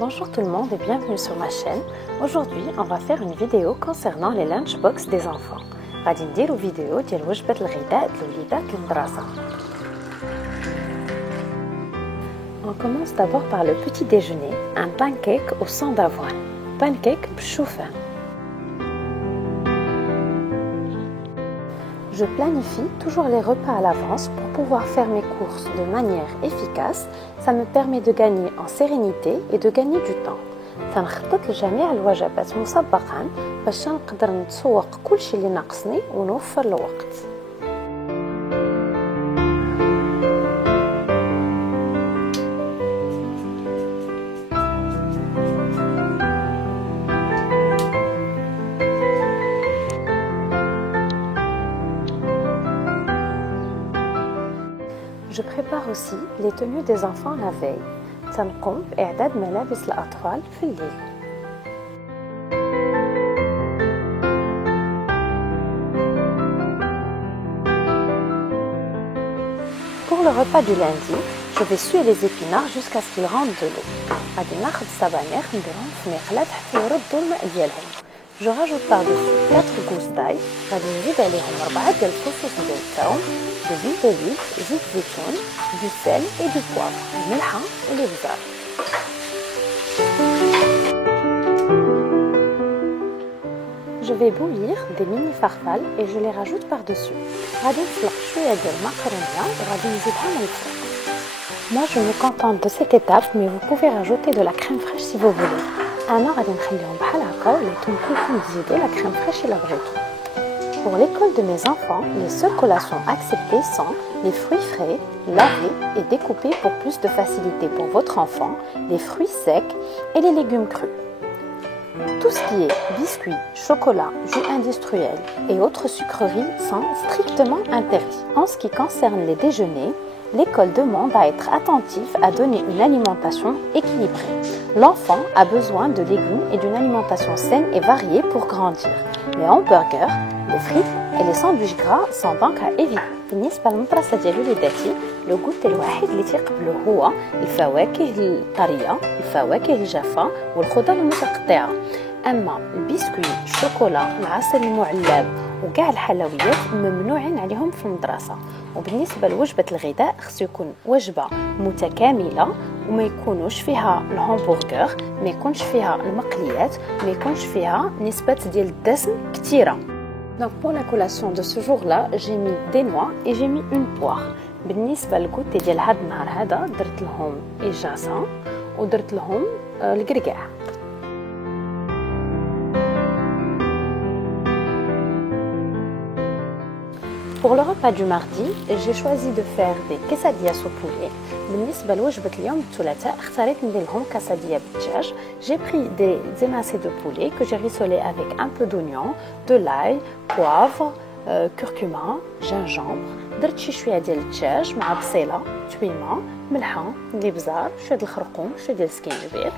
Bonjour tout le monde et bienvenue sur ma chaîne. Aujourd'hui, on va faire une vidéo concernant les lunchbox des enfants. غادي نديرو فيديو ديال وجبة الغداء للوليدات المدرسة. On commence d'abord par le petit déjeuner, un pancake au sang d'avoine. Pancake بالشوفان. Je planifie toujours les repas à l'avance pour pouvoir faire mes courses de manière efficace. Ça me permet de gagner en sérénité et de gagner du temps. تنخطط لجميع الوجبات مسبقا باش نقدر نتسوق كلشي اللي ناقصني ونوفر الوقت. Je prépare aussi les tenues des enfants la veille. تنقوم بإعداد ملابس الأطفال في الليل. Pour le repas du lundi, je vais suer les épinards jusqu'à ce qu'ils rentrent de l'eau. غادي ناخذ السبانخ نديرهم في مقلاة حتى يردوا الماء ديالهم. Je rajoute par-dessus 4 gousses d'ail, غادي نزيد عليهم 4 ديال الفصوص ديال الثوم, de l'huile d'olive, زيت زيتون, du sel et du poivre, الملحة والابزار. Je vais bouillir des mini farfales et je les rajoute par-dessus. غادي نسلق شوية ديال المكرونة وغادي نزيدها من الفوق. Moi je me contente de cette étape, mais vous pouvez rajouter de la crème fraîche si vous voulez. أنا غادي نخليهم بحال هكا وليتو نكونوا تزيدوا la crème fraîche إلا بغيتو. Pour l'école de mes enfants, les seules collations acceptées sont les fruits frais, lavés et découpés pour plus de facilité pour votre enfant, les fruits secs et les légumes crus. Tout ce qui est biscuits, chocolat, jus industriel et autres sucreries sont strictement interdits. En ce qui concerne les déjeuners, l'école demande à être attentif à donner une alimentation équilibrée. L'enfant a besoin de légumes et d'une alimentation saine et variée pour grandir. Les hamburgers, les frites et les sandwichs gras sont donc à éviter. بالنسبة للمدرسة ديال وليداتي لو غوتي الوحيد اللي تيقبلوه هو الفواكه الطرية، الفواكه الجافة والخضر المتقطعة. أما البسكوي، الشوكولا، العسل المعلب وكاع الحلويات ممنوعين عليهم في المدرسة. وبالنسبة لوجبة الغداء خصو يكون وجبة متكاملة وما يكونوش فيها الهامبرغر، ما يكونش فيها المقليات، ما يكونش فيها نسبة ديال الدسم كثيرة. Donc pour la collation de ce jour-là, j'ai mis des noix et j'ai mis une poire. بالنسبة للكوتي ديال هاد النهار هذا درت لهم إجازة ودرت لهم الكركاع. Pour le repas du mardi, j'ai choisi de faire des quesadillas au poulet. بالنسبة لوجبة اليوم الثلاثاء اختاريت ندير لهم quesadillas بالدجاج. J'ai pris des émincés de poulet que j'ai rissolés avec un peu d'oignon, de l'ail, poivre, curcuma, gingembre. درت شوية ديال الدجاج مع بصيلة، تويمة، ملحة، الابزار، شوية ديال الخرقوم، شوية ديال السكينجبير.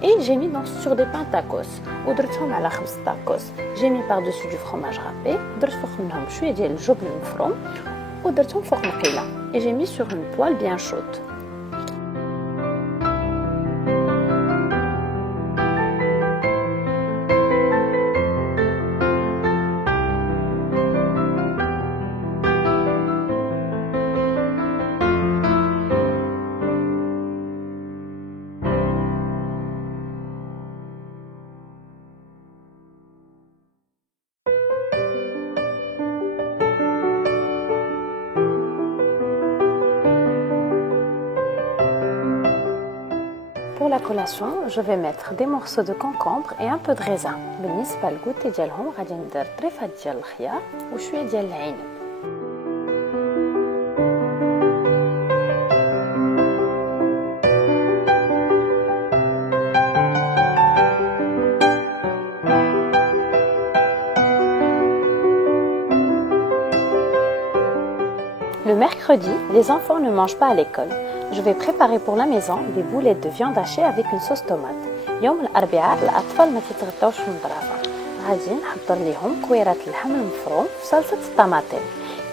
Et j'ai mis donc sur des pains tacos. ودرتهم على خبز tacos. J'ai mis par-dessus du fromage râpé. درت فوق منهم شوية ديال الجبن المفروم ودرتهم فوق مقيلة. Et j'ai mis sur une poêle bien chaude. Pour la collation, je vais mettre des morceaux de concombre et un peu de raisin. بالنسبة للغوتي ديالهم غادي ندير طريفات ديال الخيار وشوية ديال العنب. Le mercredi, les enfants ne mangent pas à l'école. Je vais préparer pour la maison des boulettes de viande hachée avec une sauce tomate. يوم الأربعاء الأطفال ما تيتغداوش في المدرسة. غادي نحضر ليهم كويرات اللحم المفروم في صلصة الطماطم.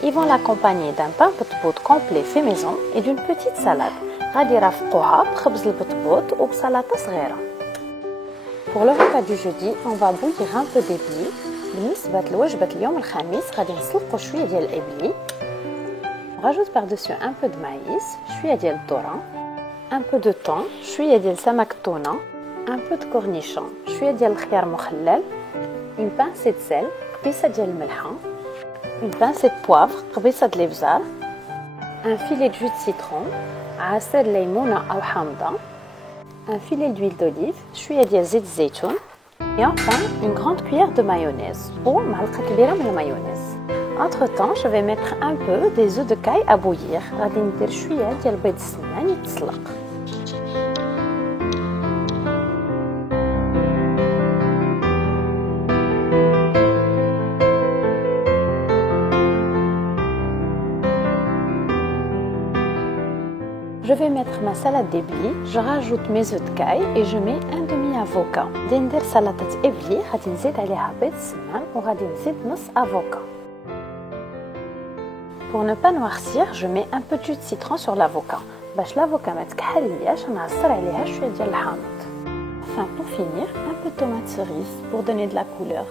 Ils vont l'accompagner d'un pain بطبوط complet fait maison et d'une petite salade. غادي يرافقوها بخبز البطبوط وبسلطة صغيرة. Pour le repas du jeudi, on va bouillir un peu d'éblis. بالنسبة لوجبة اليوم الخميس غادي نسلقوا شوية ديال الإبلي. On rajoute par-dessus un peu de maïs, شوية ديال الذرة, un peu de thon, شوية ديال سمك التونة, un peu de cornichon, شوية ديال الخيار مخلل, une pincée de sel, قبيصة ديال الملحة, une pincée de poivre, قبيصة د الإبزار, un filet de jus de citron, عصير ليمونة أو حامضة, un filet d'huile d'olive, شوية ديال زيت الزيتون, et enfin une grande cuillère de mayonnaise ou معلقة كبيرة من المايونيز. Entre temps, je vais mettre un peu des œufs de caille à bouillir. غادي ندير شوية ديال بيض السمان يتسلق. Je vais mettre ma salade d'éblis, je rajoute mes œufs de caille et je mets un demi-avocat. غادي ندير سلطة إبلي غادي نزيد عليها بيض السمان وغادي نزيد نص افوكا. Pour ne pas noircir, je mets un peu de jus de citron sur l'avocat. باش l'avocat ما تكحلياش نعصر عليها شوية ديال الحامض. Enfin pour finir, un peu de tomate cerise pour donner de la couleur.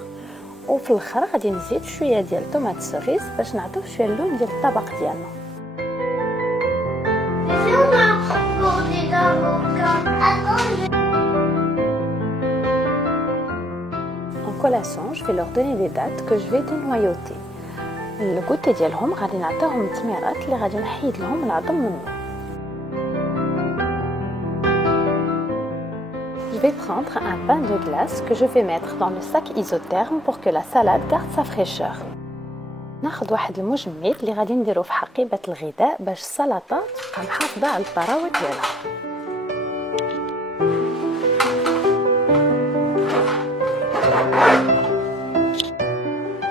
وفي الاخر غادي نزيد شوية ديال tomate cerise باش نعطيو شوية اللون ديال الطبق ديالنا. En collation, je vais leur donner des dattes que je vais dénoyauter. الكوتي ديالهم غادي نعطيهم التميرات اللي غادي نحيد لهم العظم منه. Je vais prendre un pain de glace que je vais mettre dans le sac isotherme pour que la salade garde sa fraîcheur. ناخذ واحد المجمد اللي غادي نديرو في حقيبة الغذاء باش السلطة تبقى محافظة على الطراوة ديالها.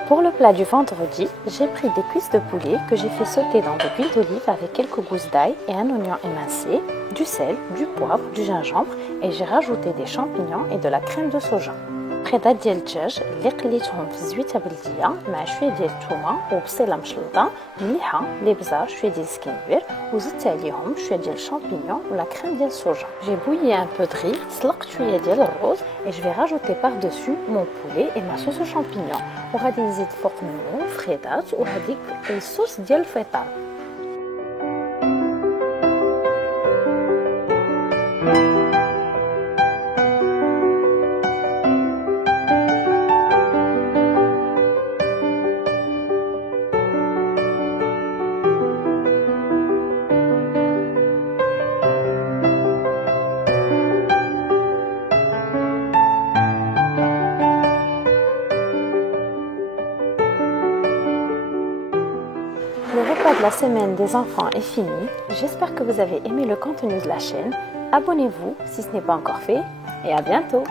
Pour le plat du vendredi, j'ai pris des cuisses de poulet que j'ai fait sauter dans de l'huile d'olive avec quelques gousses d'ail et un oignon émincé, du sel, du poivre, du gingembre et j'ai rajouté des champignons et de la crème de soja. قطعات ديال الدجاج اللي قليتهم في الزويته بلديه مع شويه ديال الثومه وبصيله مشلطه مليحه الابزار شويه ديال السكينفير وزدت عليهم شويه ديال الشامبينيون ولا كريم ديال الصوجا. J'ai bouilli un peu de riz, سلقت شويه ديال الرز et je vais rajouter par-dessus mon poulet et ma sauce aux champignons. وغادي نزيد فوق منه فريدات وهذيك الصوص ديال الفيطار. Le repas de la semaine des enfants est fini. J'espère que vous avez aimé le contenu de la chaîne. Abonnez-vous si ce n'est pas encore fait et à bientôt.